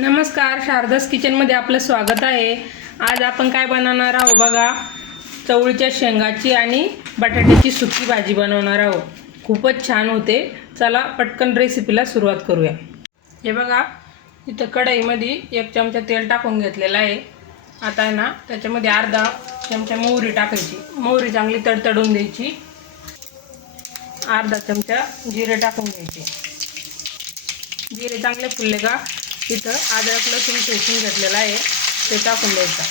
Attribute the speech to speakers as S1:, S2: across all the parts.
S1: नमस्कार शारदास किचनमध्ये आपलं स्वागत आहे. आज आपण काय बनवणार आहोत बघा? चवळीच्या शेंगाची आणि बटाट्याची सुकी भाजी बनवणार आहोत. खूपच छान होते. चला पटकन रेसिपीला सुरुवात करूया. हे बघा इथं कढईमध्ये एक चमचा तेल टाकून घेतलेलं आहे. आता आहे ना त्याच्यामध्ये अर्धा चमचा मोहरी टाकायची. मोहरी चांगली तडतडून द्यायची. अर्धा चमचा जिरे टाकून घ्यायचे. जिरे चांगले फुलले का? इथं अद्रक लसूण ठेचून घेतलेला आहे. ते टाकून द्यायचा.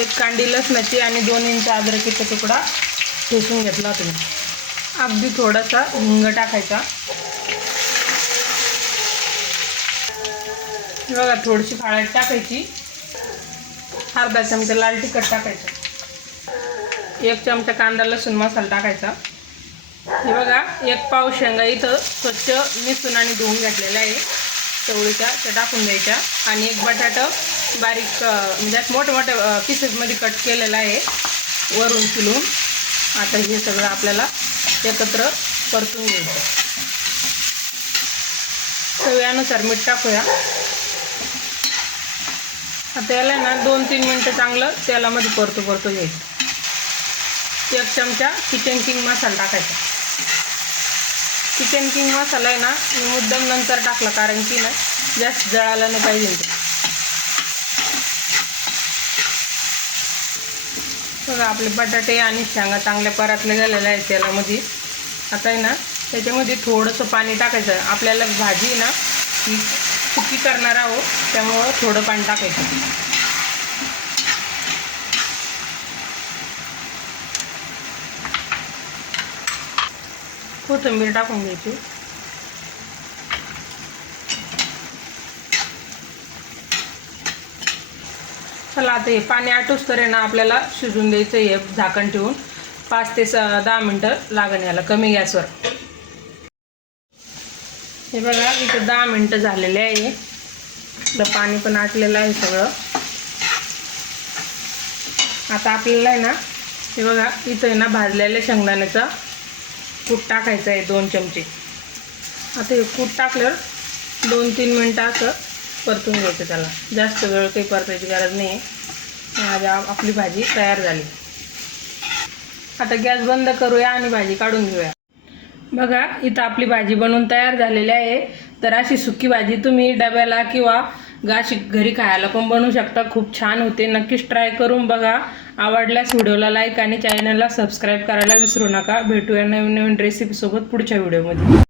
S1: एक- कांडी लसणाची आणि दोन इंच अद्रकीचा तुकडा ठेचून घेतला तुम्ही. अगदी थोडासा हिंग टाकायचा. बघा थोडीशी हळद टाकायची. अर्धा चमचा लाल तिखट टाकायचं. एक चमचा कांदा लसूण मसाला टाकायचा. हे बघा एक पाव शेंगा इथं स्वच्छ मिसून आणि धुवून घेतलेलं आहे. चवळीच्या त्या टाकून द्यायच्या. आणि एक बटाटं बारीक म्हणजे मोठ्या मोठ्या पीसेसमध्ये कट केलेलं आहे. वरून चिलून आता हे सगळं आपल्याला एकत्र परतून घ्यायचं. चव्यानुसार मीठ टाकूया. आता याला ना दोन तीन मिनटं चांगलं तेलामध्ये परतू परतू घ्यायचं. एक चमचा किचन किंग मसाला टाकायचा. किचन किंग मसाला आहे ना मी मुद्दाम नंतर टाकला कारण की ना जास्त जळाला नाही पाहिजे. बघा आपले बटाटे आणि शेंगा चांगल्या परातले झालेले आहेत तेलामध्ये आता आहे ना त्याच्यामध्ये थोडंसं पाणी टाकायचं. आपल्याला भाजी ना ही सुकी करणार आहोत त्यामुळं थोडं पाणी टाकायचं. कोथिंबीर टाकून घ्यायची. चला आता हे पाणी आटूस तर आहे ना आपल्याला शिजून द्यायचं हे झाकण ठेवून. पाच ते स दहा मिनटं लागण याला कमी गॅसवर. हे बघा इथं दहा मिनटं झालेले आहे. पाणी पण आटलेलं आहे सगळं. आता आपल्याला आहे ना हे बघा इथं आहे ना भाजलेल्या शेंगदाण्याचा कूट टाकायचं आहे दोन चमचे. आता हे कूट टाकल्यावर दोन तीन मिनटं असं परतून घ्यायचं त्याला. जास्त वेळ काही परतायची गरज नाही आहे आपली भाजी तयार झाली. आता गॅस बंद करूया आणि भाजी काढून घेऊया. बघा इथं आपली भाजी बनवून तयार झालेली आहे. तर अशी सुकी भाजी तुम्ही डब्याला किंवा गाशी घरी खायला पण बनवू शकता. खूप छान होते. नक्कीच ट्राय करून बघा. आवडल्यास व्हिडिओला लाईक आणि चॅनलला सबस्क्राईब करायला विसरू नका. भेटूया नवीन नवीन रेसिपीसोबत पुढच्या व्हिडिओमध्ये